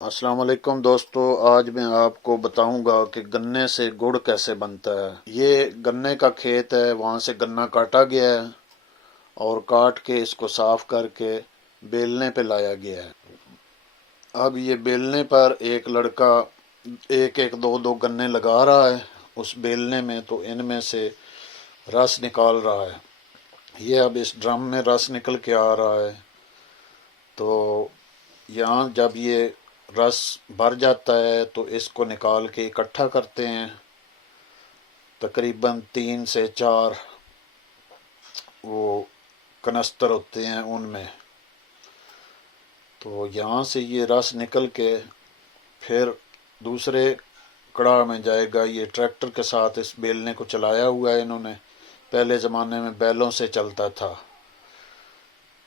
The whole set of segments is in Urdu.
السلام علیکم دوستو، آج میں آپ کو بتاؤں گا کہ گنے سے گڑ کیسے بنتا ہے۔ یہ گنے کا کھیت ہے، وہاں سے گنا کاٹا گیا ہے اور کاٹ کے اس کو صاف کر کے بیلنے پہ لایا گیا ہے۔ اب یہ بیلنے پر ایک لڑکا ایک دو گنے لگا رہا ہے اس بیلنے میں، تو ان میں سے رس نکال رہا ہے۔ یہ اب اس ڈرم میں رس نکل کے آ رہا ہے، تو یہاں جب یہ رس بھر جاتا ہے تو اس کو نکال کے اکٹھا کرتے ہیں، تقریباً 3 سے 4 وہ کنستر ہوتے ہیں ان میں۔ تو یہاں سے یہ رس نکل کے پھر دوسرے کڑاہ میں جائے گا۔ یہ ٹریکٹر کے ساتھ اس بیلنے کو چلایا ہوا ہے انہوں نے، پہلے زمانے میں بیلوں سے چلتا تھا،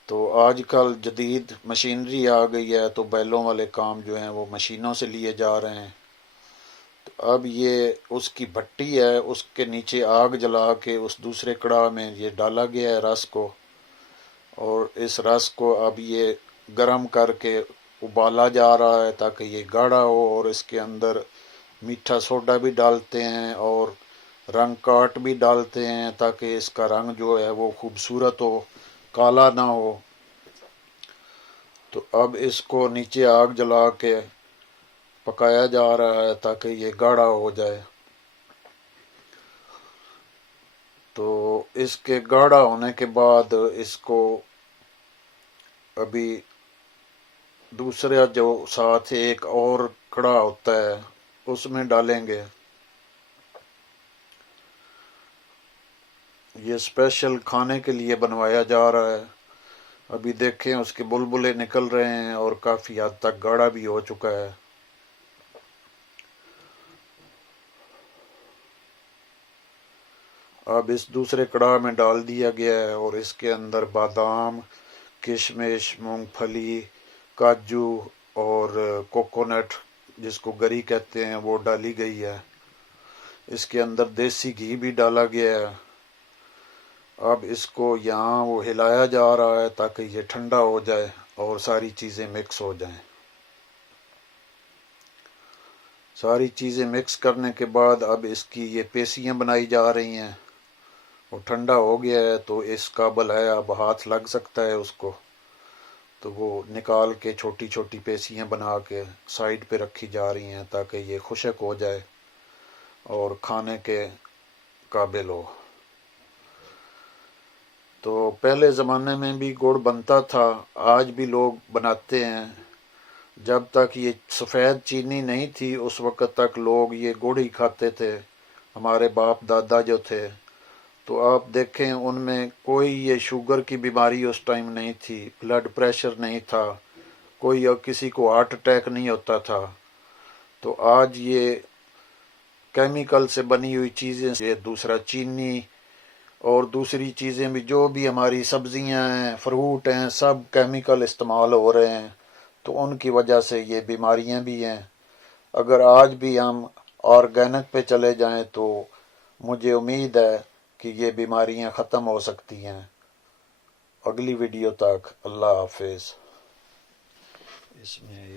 تو آج کل جدید مشینری آ گئی ہے تو بیلوں والے کام جو ہیں وہ مشینوں سے لیے جا رہے ہیں۔ تو اب یہ اس کی بھٹی ہے، اس کے نیچے آگ جلا کے اس دوسرے کڑاہ میں یہ ڈالا گیا ہے رس کو، اور اس رس کو اب یہ گرم کر کے ابالا جا رہا ہے تاکہ یہ گاڑھا ہو، اور اس کے اندر میٹھا سوڈا بھی ڈالتے ہیں اور رنگ کاٹ بھی ڈالتے ہیں تاکہ اس کا رنگ جو ہے وہ خوبصورت ہو، کالا نہ ہو۔ تو اب اس کو نیچے آگ جلا کے پکایا جا رہا ہے تاکہ یہ گاڑھا ہو جائے۔ تو اس کے گاڑھا ہونے کے بعد اس کو ابھی دوسرا جو ساتھ ایک اور کڑا ہوتا ہے اس میں ڈالیں گے۔ یہ اسپیشل کھانے کے لیے بنوایا جا رہا ہے۔ ابھی دیکھیں اس کے بلبلے نکل رہے ہیں اور کافی حد تک گاڑھا بھی ہو چکا ہے۔ اب اس دوسرے کڑاہ میں ڈال دیا گیا ہے اور اس کے اندر بادام، کشمش، مونگ پھلی، کاجو اور کوکونٹ جس کو گری کہتے ہیں وہ ڈالی گئی ہے۔ اس کے اندر دیسی گھی بھی ڈالا گیا ہے۔ اب اس کو یہاں وہ ہلایا جا رہا ہے تاکہ یہ ٹھنڈا ہو جائے اور ساری چیزیں مکس ہو جائیں۔ ساری چیزیں مکس کرنے کے بعد اب اس کی یہ پیسیاں بنائی جا رہی ہیں۔ وہ ٹھنڈا ہو گیا ہے تو اس قابل ہے، اب ہاتھ لگ سکتا ہے اس کو، تو وہ نکال کے چھوٹی چھوٹی پیسیاں بنا کے سائڈ پہ رکھی جا رہی ہیں تاکہ یہ خشک ہو جائے اور کھانے کے قابل ہو۔ تو پہلے زمانے میں بھی گڑ بنتا تھا، آج بھی لوگ بناتے ہیں۔ جب تک یہ سفید چینی نہیں تھی اس وقت تک لوگ یہ گڑ ہی کھاتے تھے، ہمارے باپ دادا جو تھے۔ تو آپ دیکھیں ان میں کوئی یہ شوگر کی بیماری اس ٹائم نہیں تھی، بلڈ پریشر نہیں تھا، کوئی کسی کو ہارٹ اٹیک نہیں ہوتا تھا۔ تو آج یہ کیمیکل سے بنی ہوئی چیزیں، یہ دوسرا چینی اور دوسری چیزیں بھی، جو بھی ہماری سبزیاں ہیں، فروٹ ہیں، سب کیمیکل استعمال ہو رہے ہیں، تو ان کی وجہ سے یہ بیماریاں بھی ہیں۔ اگر آج بھی ہم آرگینک پہ چلے جائیں تو مجھے امید ہے کہ یہ بیماریاں ختم ہو سکتی ہیں۔ اگلی ویڈیو تک اللہ حافظ۔ اس میں